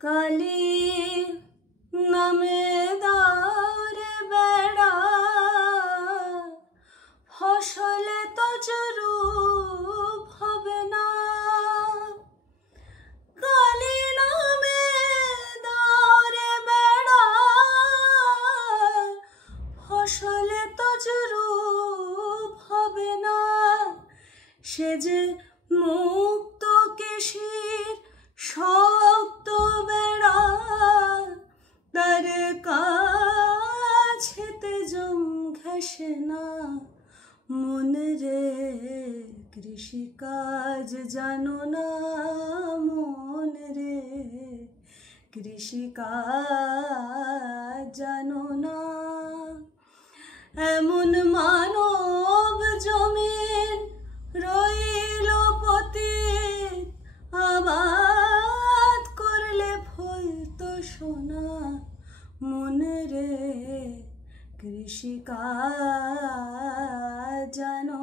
কালি নামে দারে বেড়া ফসলে তো জরুপ হবে না। কালি নামে দারে বেড়া ফসলে তো জরুপ হবে না। সে যে মুক্ত কেশির শক্ত বেড়া তার কাছেতে জম ঘেঁষে না। মন রে কৃষিকাজ জানো না, মন রে কৃষিকাজ জানো না। এমন মানব জমিন রইল পতিত, আবাদ করলে ফলতো সোনা। মন রে কৃষিকাজ জানো